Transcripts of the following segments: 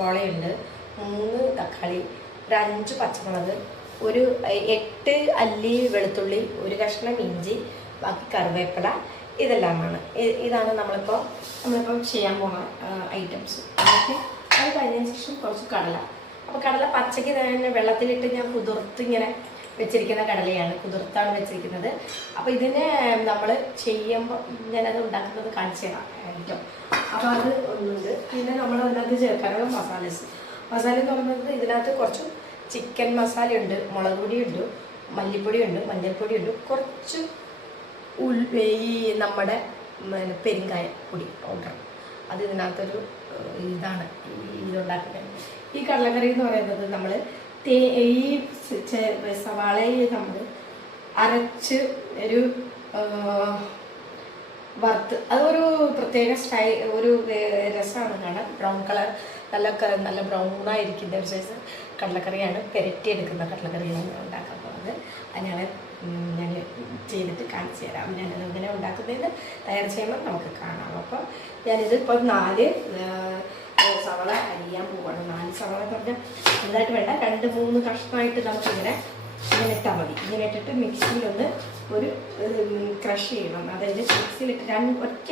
സവാളയുണ്ട് മൂന്ന് തക്കാളി ഒരു അഞ്ച് പച്ചമുളക് ഒരു എട്ട് അല്ലി വെളുത്തുള്ളി ഒരു കഷ്ണം ഇഞ്ചി ബാക്കി കറിവേപ്പില ഇതെല്ലാമാണ്. ഇതാണ് നമ്മളിപ്പോൾ നമ്മളിപ്പോൾ ചെയ്യാൻ പോകുന്ന ഐറ്റംസ് ഓക്കെ അത് കഴിഞ്ഞതിന് ശേഷം കുറച്ച് കടല. അപ്പോൾ കടല പച്ചയ്ക്ക് തന്നെ വെള്ളത്തിലിട്ട് ഞാൻ കുതിർത്ത് ഇങ്ങനെ വെച്ചിരിക്കുന്ന കടലയാണ് കുതിർത്താണ് വെച്ചിരിക്കുന്നത്. അപ്പോൾ ഇതിനെ നമ്മൾ ചെയ്യുമ്പോൾ ഞാനത് ഉണ്ടാക്കുന്നത് കാണിച്ചു തരാം. ഐറ്റം അപ്പോൾ അത് ഒന്നുണ്ട്. പിന്നെ നമ്മൾ അതിനകത്ത് ചേർക്കാനുള്ള മസാലസ്. മസാല എന്ന് പറയുന്നത് ഇതിനകത്ത് കുറച്ച് ചിക്കൻ മസാല ഉണ്ട് മുളക് പൊടിയുണ്ട് മല്ലിപ്പൊടിയുണ്ട് മഞ്ഞൾപ്പൊടിയുണ്ട് കുറച്ച് ഉൾ ഈ നമ്മുടെ പെരിങ്കായ പൊടി പൗഡർ. അത് ഇതിനകത്തൊരു ഇതാണ് ഇതുണ്ടാക്കുന്നത്. ഈ കടലക്കറി എന്ന് പറയുന്നത് നമ്മൾ തേ ഈ സവാളയിൽ നമ്മൾ അരച്ച് ഒരു വറുത്ത്. അതൊരു പ്രത്യേക സ്റ്റൈ ഒരു രസമാണ് കാണാൻ. ബ്രൗൺ കളർ നല്ല നല്ല ബ്രൗൺ ആയിരിക്കുന്ന ഒരു സൈസ് കടലക്കറിയാണ്. പെരട്ടിയെടുക്കുന്ന കടലക്കറിയാണ് ഉണ്ടാക്കാൻ പോകുന്നത് അതിനാണ് ഞാൻ ചെയ്തിട്ട് കാണിച്ചു തരാം. ഞാനത് ഇങ്ങനെ ഉണ്ടാക്കുന്നതിന് തയ്യാർ ചെയ്യുമ്പോൾ നമുക്ക് കാണാം. അപ്പം ഞാനിത് ഇപ്പോൾ നാല് സവാള അരിയാൻ പോവാണ്. നാല് സവള എന്ന് പറഞ്ഞാൽ വലുതായിട്ട് വേണ്ട. രണ്ട് മൂന്ന് കഷ്ണമായിട്ട് നമുക്കിങ്ങനെ ഇങ്ങനെ ഇട്ടാൽ മതി. ഇങ്ങനെ ഇട്ടിട്ട് മിക്സിയിലൊന്ന് ഒരു ക്രഷ് ചെയ്യണം. അതായത് മിക്സിയിലിട്ട് രണ്ട് ഒറ്റ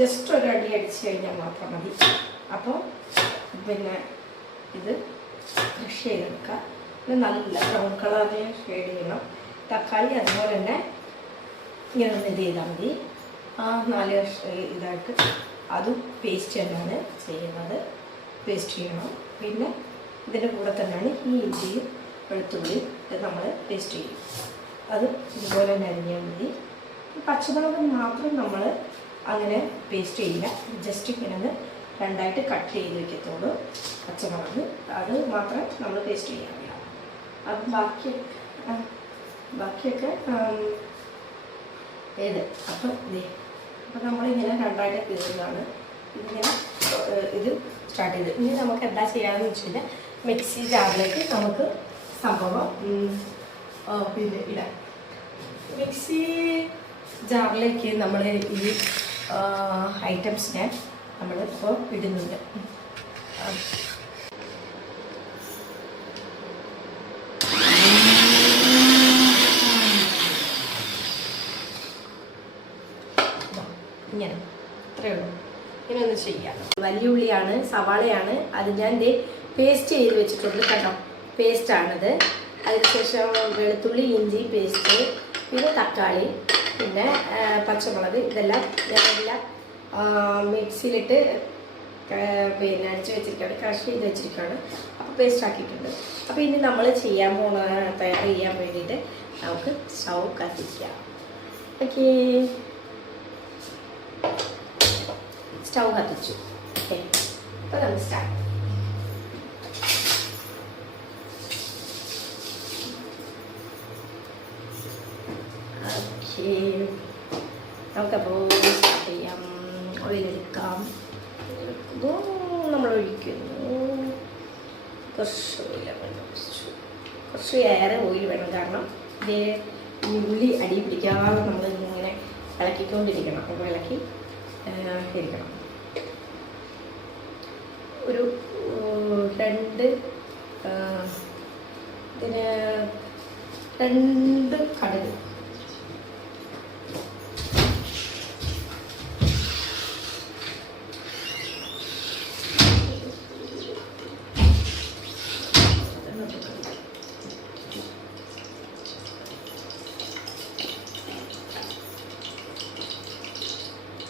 ജസ്റ്റ് ഒരു അടി അടിച്ച് കഴിഞ്ഞാൽ മാത്രം മതി. അപ്പോൾ പിന്നെ ഇത് ക്രഷ് ചെയ്തെടുക്കുക ഇത് നല്ല ബ്രൗൺ കളറിൽ ഷെയ്ഡ് ചെയ്യണം. തക്കാളി അതുപോലെ തന്നെ ഇങ്ങനെ ഒന്ന് ഇത് ചെയ്താൽ മതി. ആ നാല് കഷ്ണ ഇതായിട്ട് അതും പേസ്റ്റ് തന്നെയാണ് ചെയ്യുന്നത്. പേസ്റ്റ് ചെയ്യണം. പിന്നെ ഇതിന്റെ കൂടെ തന്നെയാണ് ഈ ഇഞ്ചിയും വെളുത്തുള്ളിയും നമ്മൾ പേസ്റ്റ് ചെയ്യും. അത് ഇതുപോലെ തന്നെ അരിഞ്ഞാൽ മതി പച്ചമുളക് മാത്രം നമ്മൾ അങ്ങനെ പേസ്റ്റ് ചെയ്യില്ല. ജസ്റ്റ് ഇങ്ങനെ രണ്ടായിട്ട് കട്ട് ചെയ്ത് വെക്കത്തുള്ളൂ പച്ചമുളക്. അത് മാത്രം നമ്മൾ പേസ്റ്റ് ചെയ്യാറില്ല അപ്പം ബാക്കി ബാക്കിയൊക്കെ ഏത്? അപ്പം ഇതേ അപ്പം നമ്മളിങ്ങനെ രണ്ടായിട്ട് തീർന്നതാണ് ഇതിങ്ങനെ ഇത് സ്റ്റാർട്ട് ചെയ്ത്. ഇനി നമുക്ക് എന്താ ചെയ്യാമെന്ന് വെച്ച് കഴിഞ്ഞാൽ മിക്സി ജാറിലേക്ക് നമുക്ക് സംഭവം പിന്നെ ഇടാം. മിക്സി ജാറിലേക്ക് നമ്മൾ ഈ ഐറ്റംസിനെ നമ്മൾ ഇപ്പോൾ ഇടുന്നുണ്ട് ആ, ഇതാ, ഇങ്ങനെ ഇത്രയേ ഉള്ളൂ ഇങ്ങനെ ഒന്ന് ചെയ്യാം. വലിയ ഉള്ളിയാണ് സവാളയാണ്. അത് ഞാൻ ദേ പേസ്റ്റ് ചെയ്ത് വെച്ചിട്ടുണ്ട് കണ്ടോ? പേസ്റ്റാണിത് അതിനുശേഷം വെളുത്തുള്ളി ഇഞ്ചി പേസ്റ്റ് പിന്നെ തക്കാളി പിന്നെ പച്ചമുളക് ഇതെല്ലാം ഞാനെല്ലാം മിക്സിയിലിട്ട് പിന്നെ അടിച്ച് വെച്ചിരിക്കുകയാണ് ക്രഷ് ചെയ്ത് വെച്ചിരിക്കുകയാണ് അപ്പോൾ പേസ്റ്റ് ആക്കിയിട്ടുണ്ട്. അപ്പോൾ ഇനി നമ്മൾ ചെയ്യാൻ പോണ തയ്യാർ ചെയ്യാൻ വേണ്ടിയിട്ട് നമുക്ക് സ്റ്റൗ കത്തിക്കാം. ഓക്കേ സ്റ്റൗ കത്തിച്ചു. ഓക്കെ. നമുക്ക് സ്റ്റാർട്ട് ഓക്കെ. സ്റ്റാർട്ട് ചെയ്യാം. ഓയിലെടുക്കാം. നമ്മൾ ഒഴിക്കുന്നു കുറച്ച് ഓയിൽ കുറച്ച് കുറച്ച് ഏറെ ഓയിൽ വേണം. കാരണം ഇതേ ഉള്ളി അടി പിടിക്കാതെ നമ്മൾ ഇങ്ങനെ ഇളക്കിക്കൊണ്ടിരിക്കണം. അപ്പോൾ ഇളക്കി ഇരിക്കണം. ഒരു രണ്ട് ഇതിന് രണ്ട് കടുക്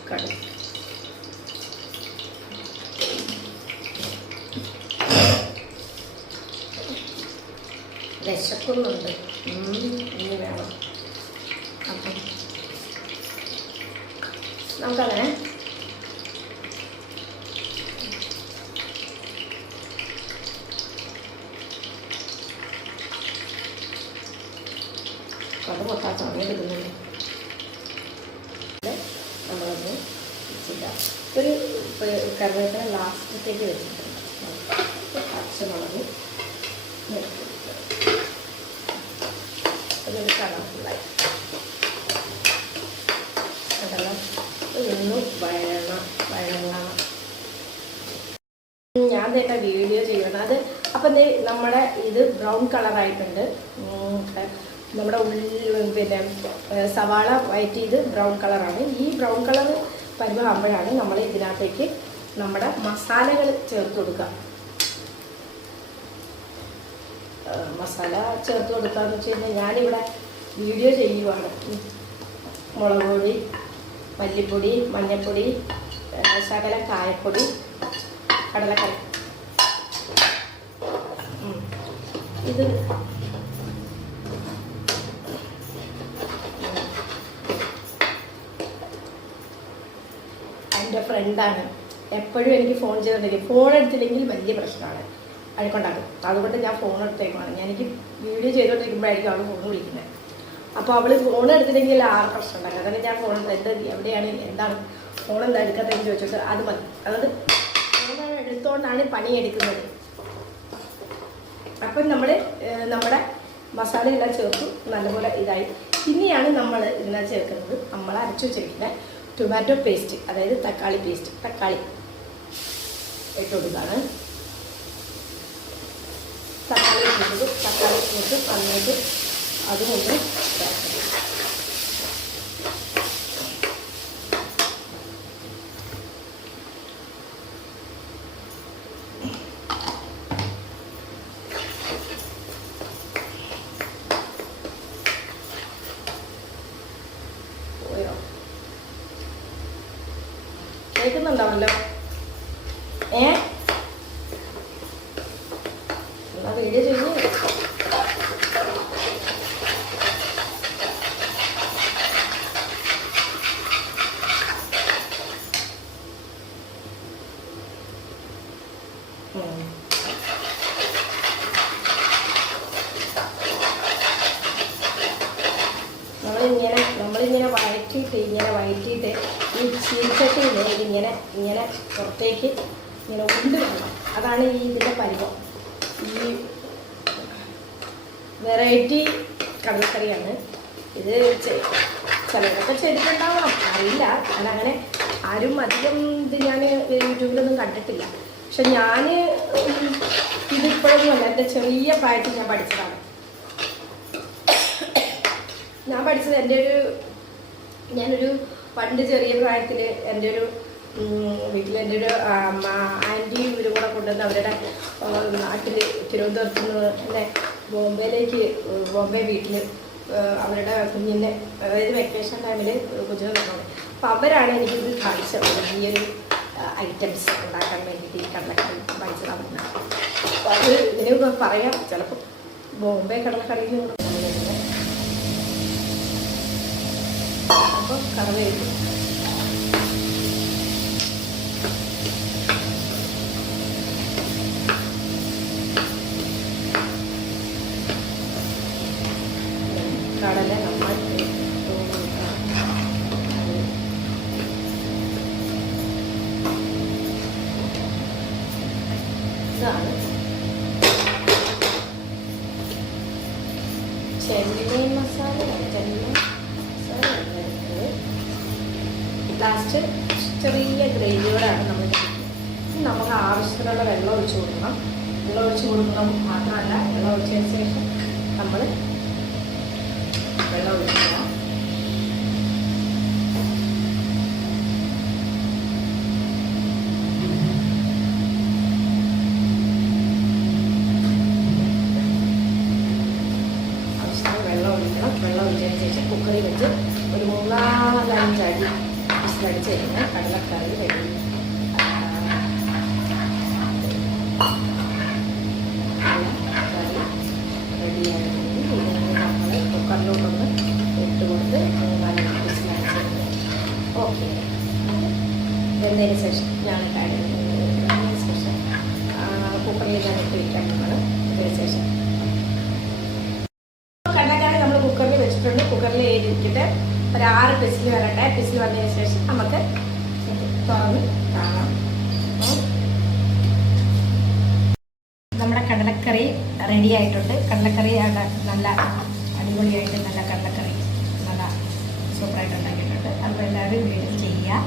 കടുക് വിശക്കുന്നുണ്ട് ഇനി വേണം. അപ്പം നമുക്കങ്ങനെ കട പൊട്ടാൻ സമയം എടുക്കുന്നുണ്ട് നമ്മളൊന്ന് വെച്ചില്ല ഒരു കറിവേപ്പില ലാസ്റ്റത്തേക്ക് വെച്ചിട്ടുണ്ട് പച്ചമുളക് അതൊരു കളർഫുള്ളായി അതെല്ലാം ഇന്ന് വഴണം വഴങ്ങണം ഞാൻ തന്നെ വീഡിയോ വീഡിയോ ചെയ്യുന്നത് അത് അപ്പം ദേ നമ്മുടെ ഇത് ബ്രൗൺ കളറായിട്ടുണ്ട്. നമ്മുടെ ഉള്ളിൽ പിന്നെ സവാള വയറ്റ് ചെയ്ത് ബ്രൗൺ കളറാണ്. ഈ ബ്രൗൺ കളർ പരുവാകുമ്പോഴാണ് നമ്മൾ ഇതിനകത്തേക്ക് നമ്മുടെ മസാലകൾ ചേർത്ത് കൊടുക്കുക. മസാല ചേർത്ത് കൊടുക്കാന്ന് വെച്ച് കഴിഞ്ഞാൽ ഞാനിവിടെ വീഡിയോ ചെയ്യുവാണ്. മുളക് പൊടി മല്ലിപ്പൊടി മഞ്ഞൾപ്പൊടി ശകല കായപ്പൊടി കടലക്കറി. ഇത് എന്റെ ഫ്രണ്ടാണ് എപ്പോഴും എനിക്ക് ഫോൺ ചെയ്തിട്ടുണ്ടെങ്കിൽ ഫോൺ എടുത്തില്ലെങ്കിൽ വലിയ പ്രശ്നമാണ്. അഴുക്കുണ്ടാക്കും അതുകൊണ്ട് ഞാൻ ഫോൺ എടുത്തേക്കുവാണ്. ഞാൻ എനിക്ക് വീഡിയോ ചെയ്തുകൊണ്ടിരിക്കുമ്പോഴായിരിക്കും അവൾ ഫോൺ വിളിക്കുന്നത് അപ്പോൾ അവൾ ഫോൺ എടുത്തില്ലെങ്കിൽ ആ പ്രശ്നം ഉണ്ടാക്കും അതായത് ഞാൻ ഫോൺ എന്താ എവിടെയാണ് എന്താണ് ഫോൺ എന്താ എടുക്കാത്തതെന്ന് ചോദിച്ചിട്ട് അത് മതി. അതായത് ഫോൺ എടുത്തുകൊണ്ടാണ് പണിയെടുക്കുന്നത്. അപ്പം നമ്മൾ നമ്മുടെ മസാലയെല്ലാം ചേർത്തു. നല്ലപോലെ ഇതായി. പിന്നെയാണ് നമ്മൾ ഇതിനകത്ത് ചേർക്കുന്നത്. നമ്മൾ അരച്ചു വെച്ചിരിക്കുന്ന ടൊമാറ്റോ പേസ്റ്റ് അതായത് തക്കാളി പേസ്റ്റ് തക്കാളി ഇട്ട് കൊടുക്കുകയാണ്. തക്കാളി ഇട്ടിട്ട് തക്കാളി ഇട്ടിട്ട് നന്നായിട്ട് അതുകൊണ്ട് കേൾക്കുന്നുണ്ടാവല്ലോ. ഏ? എന്നാ വീഡിയോ ചെയ്യൂ. നമ്മളിങ്ങനെ നമ്മളിങ്ങനെ വഴറ്റിയിട്ട് ഇങ്ങനെ വഴറ്റിയിട്ട് ഈ ചീനിച്ചട്ടിയിൽ ഇതിങ്ങനെ ഇങ്ങനെ പുറത്തേക്ക് ഇങ്ങനെ ഉണ്ട് അതാണ് ഈ ഇതിന്റെ പരിവം. ഈ വെറൈറ്റി കടലക്കറിയാണ്. ഇത് ചിലരൊക്കെ ചെയ്തിട്ടുണ്ടാവണം. അറിയില്ല. ഞാൻ അങ്ങനെ ആരും അധികം ഇത് ഞാൻ യൂട്യൂബിലൊന്നും കണ്ടിട്ടില്ല. പക്ഷെ ഞാൻ ഇതിപ്പോഴൊന്നുമല്ല എന്റെ ചെറിയ പ്രായത്തിൽ ഞാൻ പഠിച്ചതാണ്. ഞാൻ പഠിച്ചത് എന്റെ ഒരു ഞാനൊരു പണ്ട് ചെറിയ പ്രായത്തിൽ എന്റെ ഒരു വീട്ടിൽ എന്റെ ഒരു ആന്റി ഇവരും കൂടെ കൊണ്ടുവന്ന് അവരുടെ നാട്ടിൽ തിരുവനന്തപുരത്ത് നിന്ന് എന്നെ ബോംബെയിലേക്ക് ബോംബെ വീട്ടിൽ അവരുടെ കുഞ്ഞിന്റെ അതായത് വെക്കേഷൻ ടൈമിൽ കുഞ്ഞിനെ നോക്കണം അപ്പം അവരാണ് എനിക്കിത് കാണിച്ചത് ഈ ഒരു ഐറ്റംസ് ഉണ്ടാക്കാൻ വേണ്ടിയിട്ട് കടലക്കറി പഠിച്ചു തന്നത്. അപ്പോൾ അത് ഇതിനെ പറയാം. ചിലപ്പോൾ ബോംബെ കടലക്കറിയിൽ നിന്ന് അപ്പോൾ കറിവേപ്പ് കടല നമ്മൾ ഇട്ട് കൊടുക്കാം. ഇതാണ് ചെമ്മീൻ മസാല ചെമ്മീൻ മസാല എടുക്കുന്നത് ലാസ്റ്റ് ചെറിയ ഗ്രേവിയോടാണ് നമ്മൾ നമുക്ക് ആവശ്യത്തിനുള്ള വെള്ളം ഒഴിച്ച് കൊടുക്കണം. വെള്ളം ഒഴിച്ച് കൊടുക്കണം മാത്രമല്ല വെള്ളം ഒഴിച്ചതിന് ശേഷം നമ്മൾ റെഡിയാണെങ്കിൽ ഇതിനെ നമ്മൾ കുക്കറിലോട്ടൊന്ന് ഇട്ട് കൊടുത്ത് മൂന്നാലഞ്ച് വിസിലടിച്ച് ഓക്കെ. വെന്തതിന് ശേഷം ഞാൻ കാര്യം ശേഷം കുക്കറിൽ ഞാൻ ഇട്ട് വയ്ക്കാൻ പോകണം അതിന് ശേഷം കണ്ടക്കാരെ നമ്മൾ കുക്കറിൽ വെച്ചിട്ടുണ്ട് കുക്കറിൽ എഴുതിയിട്ട് ഒരു ആറ് പിസിൽ വരട്ടെ പിസിൽ വന്നതിന് ശേഷം നമുക്ക് തുറന്ന് കാണാം ഉം. നമ്മുടെ കടലക്കറി റെഡി ആയിട്ടുണ്ട് കടലക്കറി നല്ല അടിപൊളിയായിട്ട് നല്ല കടലക്കറി നല്ല സൂപ്പറായിട്ട് ഉണ്ടാക്കിയിട്ടുണ്ട് അപ്പോൾ എല്ലാവരും വീഡിയോ ചെയ്യുക.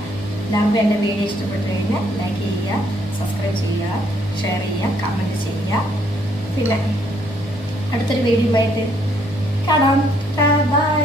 എല്ലാവർക്കും എന്റെ വീഡിയോ ഇഷ്ടപ്പെട്ടു കഴിഞ്ഞാൽ ലൈക്ക് ചെയ്യുക സബ്സ്ക്രൈബ് ചെയ്യുക ഷെയർ ചെയ്യുക കമന്റ് ചെയ്യുക. പിന്നെ അടുത്തൊരു വീഡിയോ ആയിട്ട് കാണാം. ബൈ